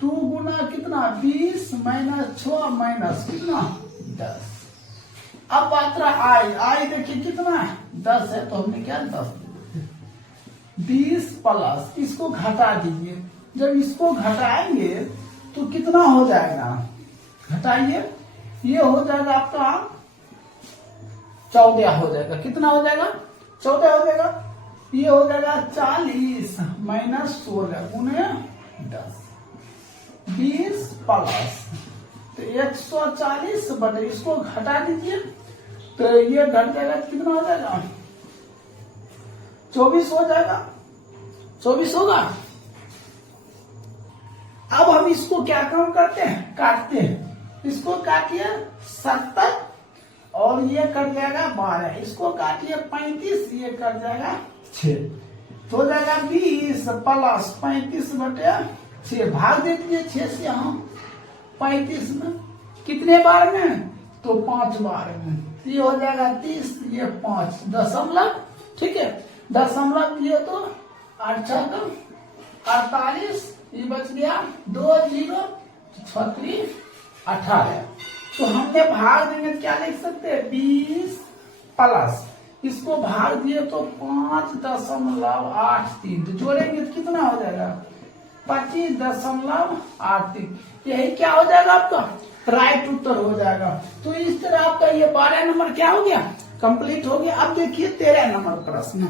2 गुना कितना, 20 माइनस 6 माइनस कितना, 10। अब बात रहा I देखिए कितना है, 10 है, तो हमने क्या 10 20 प्लस इसको घटा दीजिए। जब इसको घटाएंगे तो कितना हो जाएगा, घटाइए, ये हो जाएगा आपका 14 हो जाएगा। कितना हो जाएगा, 14 हो जाएगा। ये हो जाएगा 40 माइनस 16 गुने 10, 20 प्लस तो 140 बटे इसको घटा दीजिए, तो ये घट जाएगा, कितना हो जाएगा, 24 हो जाएगा, 24 होगा। अब हम इसको क्या काम करते हैं, काटते हैं। इसको काटिए 70 और ये कट जाएगा 12, इसको काटिए 35, ये कट जाएगा 6, तो हो जाएगा 20 प्लस 35 बटे 6, भाग दे दीजिए 6 से यहाँ 35 में, कितने बार में, तो 5 बार में, ये हो जाएगा 30, ये 5 दशमलव, ठीक है, दशमलव ये तो 8 48, ये बच गया 2 0 36 18। तो हमने भाग देंगे क्या लिख सकते हैं, 20 प्लस इसको भाग दिए तो 5.83, तो जोड़ेंगे तो कितना हो जाएगा, 25.83। यही क्या हो जाएगा आपका राइट उत्तर हो जाएगा। तो इस तरह आपका ये 12 नंबर क्या हो गया, कंप्लीट हो गया। अब देखिए 13 नंबर प्रश्न,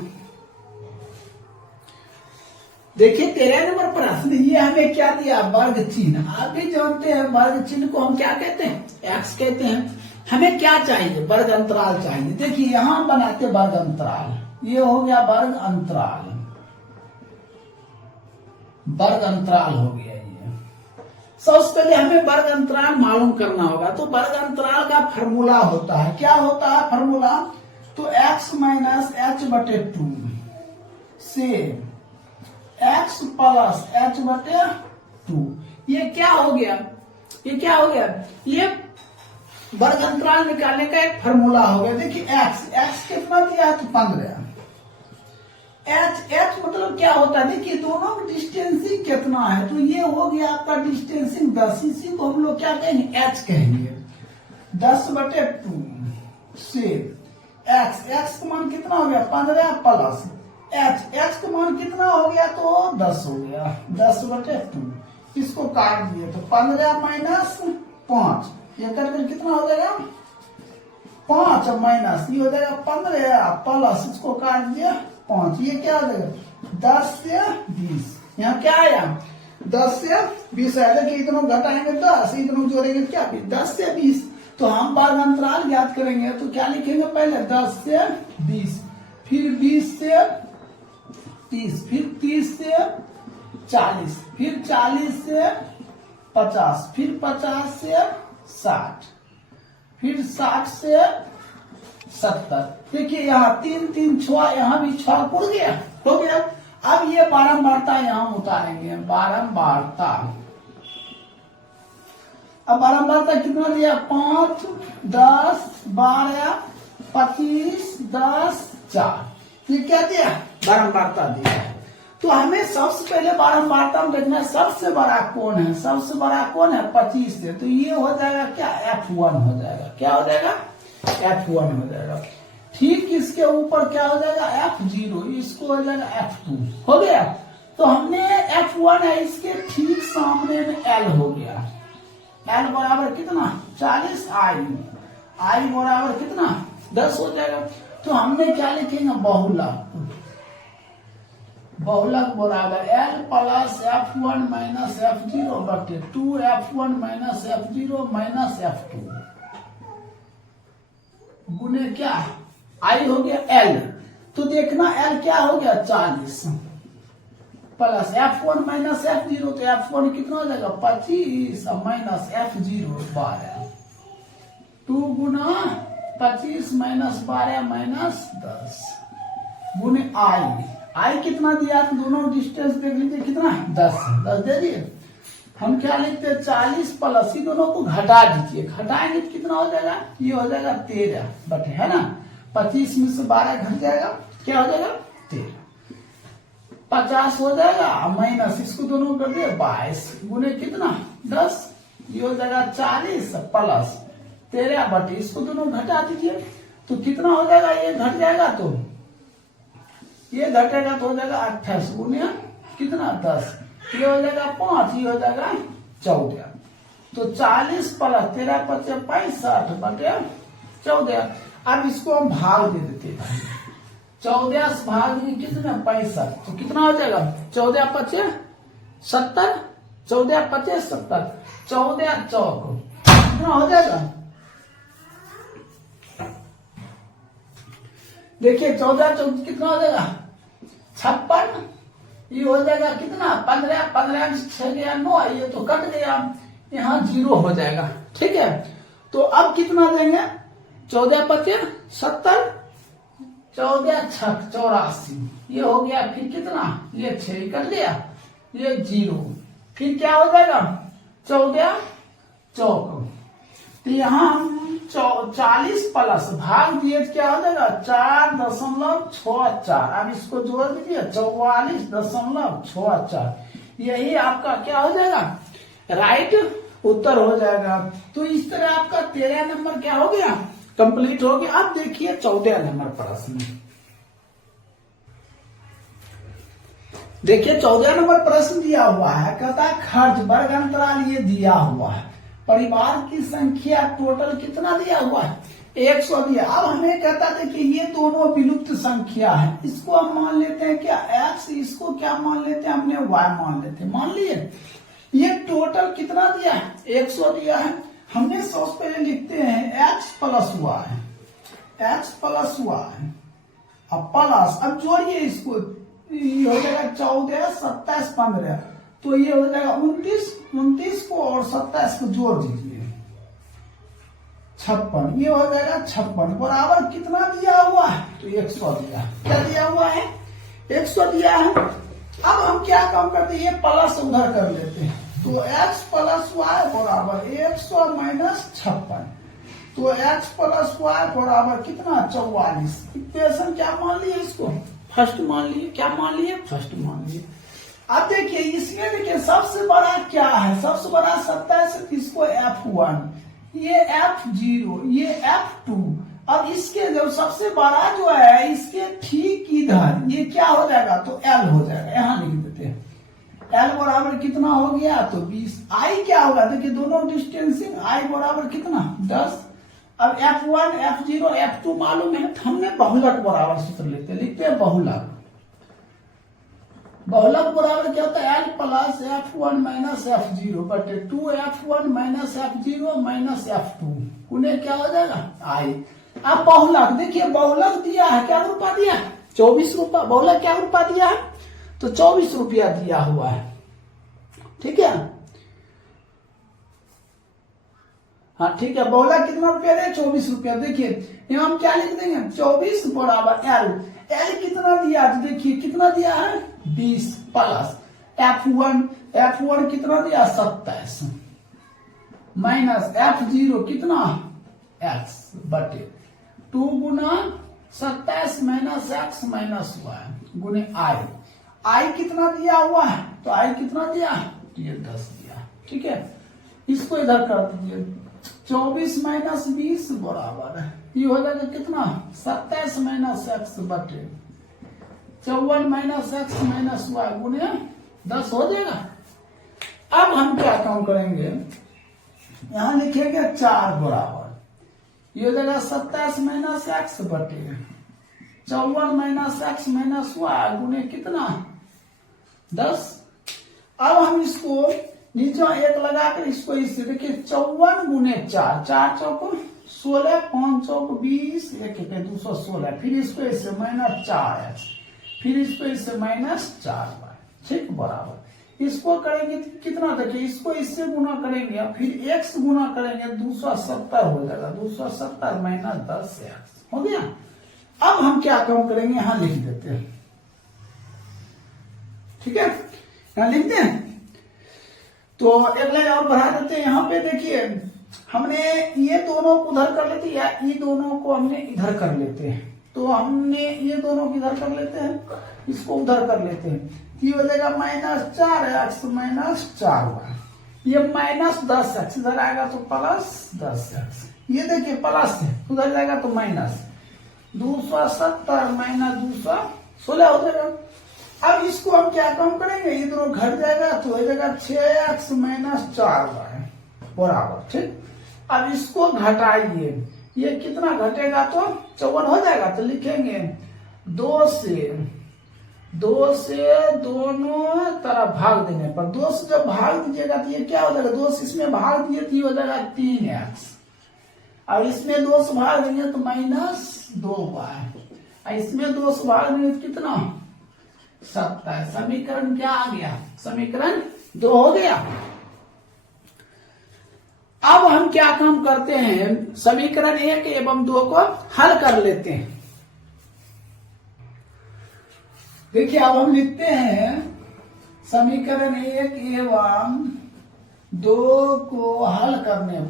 देखिए 13 नंबर प्रश्न, ये हमें क्या दिया, वर्ग चिन्ह। आप भी जानते हैं वर्ग चिन्ह को हम क्या कहते हैं, एक्स कहते हैं। हमें क्या चाहिए, वर्ग अंतराल चाहिए। देखिए यहां बनाते वर्ग अंतराल, ये हो गया वर्ग अंतराल, वर्ग अंतराल हो गया ये। सबसे पहले हमें वर्ग अंतराल मालूम करना होगा। तो वर्ग अंतराल का फॉर्मूला होता है, क्या होता है फॉर्मूला, तो x माइनस h बटे 2 से x प्लस h बटे 2, ये क्या हो गया, ये क्या हो गया, ये वर्ग अंतराल निकालने का एक फॉर्मूला हो गया। देखिए x कितना दिया है, तो 15। h मतलब क्या होता है, देखिए दोनों में डिस्टेंसिंग कितना है, तो ये हो गया आपका डिस्टेंसिंग 10, इसी को हम लोग क्या कहेंगे, h कहेंगे। 10 बटे 2 से x का मान कितना हो गया, 15 प्लस h का मान कितना हो गया, तो 10 हो गया, 10 बटे 2, इसको काट दिए तो 15 माइनस 5, ये करके कितना हो जाएगा, 5 माइनस ये हो जाएगा 15 प्लस इसको काट दिया 5, ये क्या हो जाएगा 10 से 20। यहाँ क्या आया, 10 से 20 आया। देखिए इतना घटाएंगे 10, इतना जोड़ेंगे क्या, 10 से 20। तो हम वर्ग अंतराल याद करेंगे तो क्या लिखेंगे, पहले 10 से 20, फिर 20 से 30, फिर 30 से 40, फिर 40 से 50, फिर 50 से 60, फिर 60 से 70। देखिए यहाँ 3 3 6, यहाँ भी 6 उड़ गया, हो गया। अब ये बारंबारता यहां उतारेंगे, बारंबारता। अब बारंबारता कितना दिया, 5, 10, 12, 25, 10, 4। ये क्या दिया, बारंबारता दिया। तो हमें सबसे पहले बारंबारता में देखना है सबसे बड़ा कौन है, सबसे बड़ा कौन है 25 से। तो ये हो जाएगा क्या, F1 हो जाएगा। क्या हो जाएगा, F1 हो जाएगा। ठीक इसके ऊपर क्या हो जाएगा, F0, इसको हो जाएगा F2। हो गया। तो हमने F1 है, इसके ठीक सामने में L हो गया। L बराबर कितना, 40, I बराबर कितना, 10 हो जाएगा। तो हमने क्या लिखेंगे, बहुलक। बहुलक बराबर L plus F1 minus F0 बटे 2F1 minus F0 minus F2 गुने क्या, I हो गया L। तो देखना L क्या हो गया, 40 प्लस F1 माइनस F0, तो F1 कितना हो जाएगा, 25 माइनस F0 12। 2 गुना 25 माइनस 12 माइनस 10 गुने I कितना दिया, तो दोनों डिस्टेंस देख लीजिए कितना, 10 दे दिए। हम क्या लिखते हैं, 40 प्लस, ही दोनों को घटा दीजिए, घटाएंगे तो कितना हो जाएगा, ये हो जाएगा 13 बटे, है ना, 25 में से 12 घट जाएगा, क्या हो जाएगा 13, 50 हो जाएगा माइनस, इसको दोनों कर दिए 22 गुने कितना 10, ये हो जाएगा 40 प्लस 13 बटे, इसको दोनों घटा दीजिए तो कितना हो जाएगा, ये घट जाएगा तो ये घटेगा तो हो जाएगा 28 गुने कितना 10, ये हो जाएगा 5, ये हो जाएगा 14। तो 40 प्लस 13 25 65 बटे 14। अब इसको हम भाग दे देते हैं, 14 से भाग में कितना 65, तो कितना हो जाएगा 14 25 70, 14 25 70, 14 चौक कितना हो जाएगा, देखिए 14 चौक कितना हो जाएगा 56, ये हो जाएगा कितना 15, 15 6 गया 9, ये तो कट गया, यहाँ 0 हो जाएगा। ठीक है, तो अब कितना देंगे, 14 25 70, 14 6 84, ये हो गया, फिर कितना, ये 6 कर लिया, ये 0, फिर क्या हो जाएगा 14 चौक, तो यहाँ हम 40 प्लस भाग दिए तो क्या हो जाएगा 4.64। अब इसको जोड़ दीजिए 44.64, यही आपका क्या हो जाएगा, राइट उत्तर हो जाएगा। तो इस तरह आपका 13 नंबर क्या हो गया, कंप्लीट हो गया। अब देखिए 14 नंबर प्रश्न, देखिए 14 नंबर प्रश्न दिया हुआ है, कहता है खर्च वर्ग अंतराल ये दिया हुआ है, परिवार की संख्या टोटल कितना दिया हुआ है 100 दिया। अब हमें कहता था कि ये दोनों विलुप्त संख्या है, इसको हम मान लेते हैं क्या x, इसको क्या मान लेते हैं हमने y मान लेते हैं, मान लिए। ये टोटल कितना दिया है 100 दिया है, हमने सबसे पहले लिखते हैं x प्लस y, अब प्लस, अब जोड़िए इसको, ये हो जाएगा 14 27 15, तो ये हो जाएगा 29 को और 27 को जोड़ दीजिए 56, ये हो जाएगा 56 बराबर कितना दिया हुआ है, तो 100 दिया, क्या दिया हुआ है 100 दिया है। अब हम क्या काम करते हैं, ये प्लस उधर कर लेते हैं, तो x प्लस वाई बराबर 100 माइनस 56, तो x प्लस वाई बराबर कितना 44। इक्वेशन क्या मान लिए, इसको फर्स्ट मान लिए, क्या मान लिए फर्स्ट मान लिए। अब देखिए इसमें देखिए सबसे बड़ा क्या है, सबसे बड़ा 27, इसको F1, ये F0, ये F2। अब इसके जो सबसे बड़ा जो है इसके ठीक इधर ये क्या हो जाएगा, तो L हो जाएगा, यहां लिख देते हैं L बराबर कितना हो गया, तो 20। I क्या होगा, देखिए दोनों डिस्टेंसिंग, I बराबर कितना 10। अब F1 F0 F2 मालूम है, तो हमने बहुलक बराबर सूत्र लेते हैं, लिखते हैं बहुलक। बहुलक बराबर क्या होता है, L plus F1 minus F0 बटे 2F1 minus F0 minus F2 उन्हें क्या हो जाएगा I। अब बहुलक देखिए, बहुलक दिया है क्या रुपया दिया है 24 रुपया, बहुलक क्या रुपया दिया है, तो 24 रुपया दिया हुआ है। ठीक है, हाँ ठीक है, बहुलक कितना रुपया दे 24 रुपया। देखिए यहाँ हम क्या लिख देंगे 24 बराबर L, एल कितना दिया, तो देखिए कितना दिया है 20 प्लस F1 कितना दिया 27 माइनस F0 कितना x बटे 2 गुना 27 माइनस x माइनस y गुने I कितना दिया हुआ है, तो I कितना दिया, ये 10 दिया। ठीक है, इसको इधर कर दीजिए 24 माइनस 20 बराबर है, ये हो जाएगा कितना 27 माइनस x बटे 54 माइनस x माइनस y गुने 10 हो जाएगा। अब हम क्या काम करेंगे, यहां लिखेंगे 4 बराबर, ये हो जाएगा 27 माइनस x बटे 54 माइनस x माइनस y गुने कितना 10। अब हम इसको नीचे 1 लगाकर इसको इससे देखिए 54 गुने 4, 4 चौको 16, 5 चौक 20, 1 1 216, फिर इसको इससे माइनस 4x, फिर इसको इससे माइनस 4y। ठीक, बराबर इसको करेंगे तो कितना, देखिए इसको इससे गुना करेंगे फिर x गुना करेंगे 270 हो जाएगा, 270 माइनस 10x हो गया। अब हम क्या काम करेंगे, यहां लिख देते हैं। ठीक है, यहां लिखते हैं, तो एक लाइन और बढ़ा देते हैं। यहाँ पे देखिए हमने ये दोनों को उधर कर लेते हैं या ये दोनों को हमने इधर कर लेते हैं, तो हमने ये दोनों को इधर कर लेते हैं, इसको उधर कर लेते हैं, ये हो जाएगा माइनस 4x माइनस 4y, ये माइनस 10x इधर आएगा तो प्लस 10x, ये देखिए प्लस है उधर जाएगा तो माइनस 270 माइनस 216 हो जाएगा। अब इसको हम क्या काम करेंगे, ये दोनों घट जाएगा तो हो जाएगा 6x माइनस 4y बराबर। ठीक, अब इसको घटाइए, ये कितना घटेगा तो 54 हो जाएगा, तो लिखेंगे 2 से दोनों तरफ भाग देने पर, 2 से जब भाग दीजिएगा तो ये क्या हो जाएगा, 2 से इसमें भाग दिए तो ये हो जाएगा 3x, और इसमें 2 से भाग देंगे तो माइनस 2y, इसमें 2 से भाग देंगे तो कितना 27। समीकरण क्या आ गया, समीकरण 2 हो गया। अब हम क्या काम करते हैं, समीकरण 1 एवं 2 को हल कर लेते हैं। देखिए अब हम लिखते हैं समीकरण 1 एवं 2 को हल करने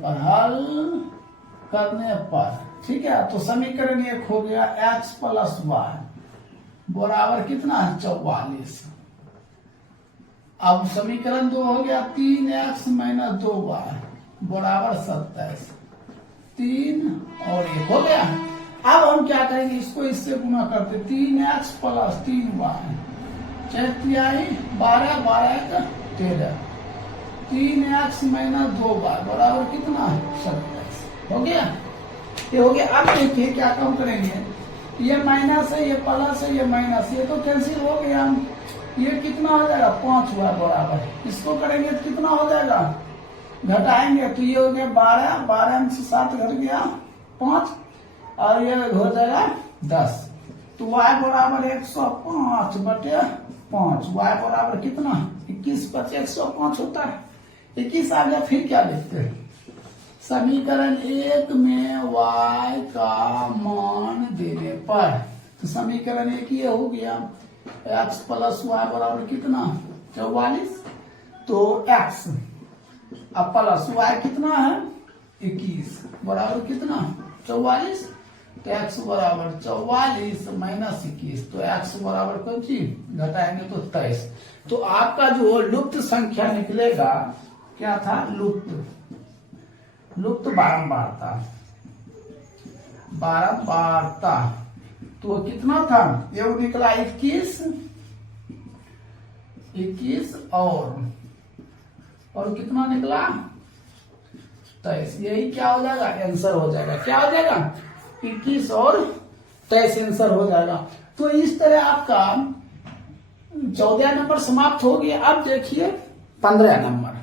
पर, ठीक है, तो समीकरण 1 हो गया x प्लस y बराबर कितना है 44। अब समीकरण 2 हो गया 3x माइनस 2y बराबर 27, 3 और 1 हो गया। अब हम क्या करेंगे, इसको इससे गुना करते 3x plus 3y 12 12 13, 3x minus 2y बराबर कितना है 27 हो गया, ये हो गया। अब देखिए क्या काम करेंगे, ये माइनस है, ये प्लस है, ये माइनस, ये तो कैंसिल हो गया, ये कितना हो जाएगा 5 हुआ बराबर, इसको करेंगे तो कितना हो जाएगा, घटाएंगे तो ये हो गया 12, 12 में से 7 घट गया 5, और ये हो जाएगा 10, तो y बराबर 105 बटे 5, y बराबर कितना 21 बचे 105 होता है, 21 आ गया। फिर क्या लिखते हैं, समीकरण 1 में y का मान देने पर, तो समीकरण 1 ये हो गया x प्लस y बराबर कितना 44, तो x अब प्लस y कितना है 21 बराबर कितना 44, तो x बराबर 44 माइनस 21, तो x बराबर कौन चीज घटाएंगे तो 23। तो आपका जो लुप्त संख्या निकलेगा क्या था, लुप्त बारंबारता, तो कितना था, ये निकला 21 और कितना निकला 23, यही क्या हो जाएगा आंसर हो जाएगा, क्या हो जाएगा 21 और 23 आंसर हो जाएगा। तो इस तरह आपका 14 नंबर समाप्त हो गया। अब देखिए 15 नंबर,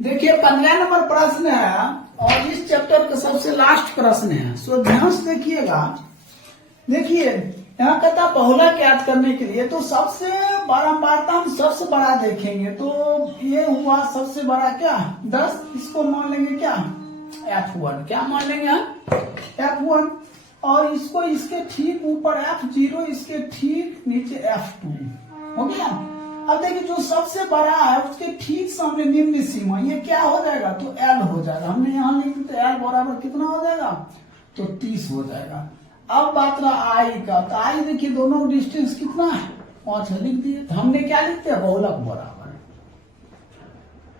देखिए 15 नंबर प्रश्न है और इस चैप्टर का सबसे लास्ट प्रश्न है, सो ध्यान से देखिएगा। देखिए यहाँ कहता बहुलक ज्ञात करने के लिए, तो सबसे बारंबारता हम सबसे बड़ा देखेंगे, तो ये हुआ सबसे बड़ा क्या 10, इसको मान लेंगे क्या F1, क्या मान लेंगे हम F1, और इसको इसके ठीक ऊपर F0, इसके ठीक नीचे F2 हो गया। अब देखिए जो सबसे बड़ा है उसके ठीक सामने निम्न सीमा, ये क्या हो जाएगा, तो L हो जाएगा। हमने यहाँ लिख दिया तो L बराबर कितना हो जाएगा, तो 30 हो जाएगा। अब बात रहा I का, तो I देखिए दोनों डिस्टेंस कितना है, 5 लिख दिए। तो हमने क्या लिखते हैं, बहुलक बराबर,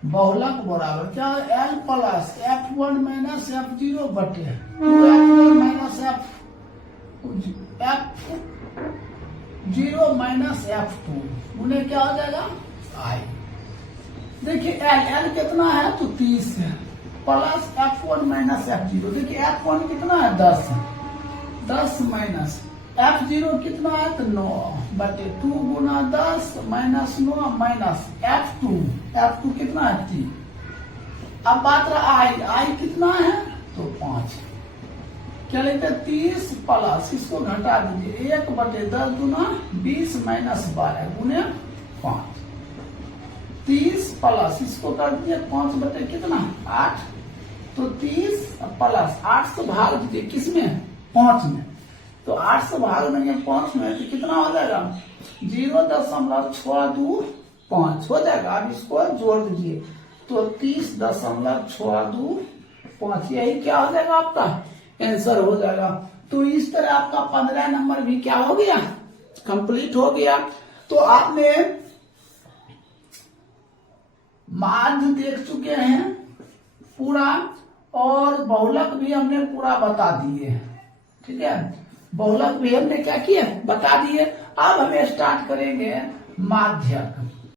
बहुलक बराबर क्या है, L plus F1 minus F0 बटे 2F1 minus F0 minus F2 उन्हें क्या हो जाएगा, I। देखिए L कितना है, तो 30 है, प्लस F1 माइनस F0। देखिए F1 कितना है, 10 है, 10 माइनस F0 कितना है, तो 9 बटे 2 गुना 10 माइनस 9 माइनस F2 कितना है, 3। अब बात रहा I कितना है, तो 5। क्या लेते हैं, 30 प्लस इसको घटा दीजिए, 1 बटे 10 गुना 20 माइनस 12 गुने 5। 30 प्लस इसको कर दीजिए 5 बटे कितना 8, तो 30 प्लस 8 से भाग दीजिए किसमें, 5 में, तो 8 से भाग देंगे 5 में, तो कितना हो जाएगा, 0.625 हो जाएगा। अब इसको जोड़ दीजिए, तो 30.625, यही क्या हो जाएगा, आपका आंसर हो जाएगा। तो इस तरह आपका 15 नंबर भी क्या हो गया, कंप्लीट हो गया। तो आपने माध्य देख चुके हैं पूरा, और बहुलक भी हमने पूरा बता दिए, ठीक है, बहुलक भी हमने क्या किया, बता दिए। अब हमें स्टार्ट करेंगे माध्यक।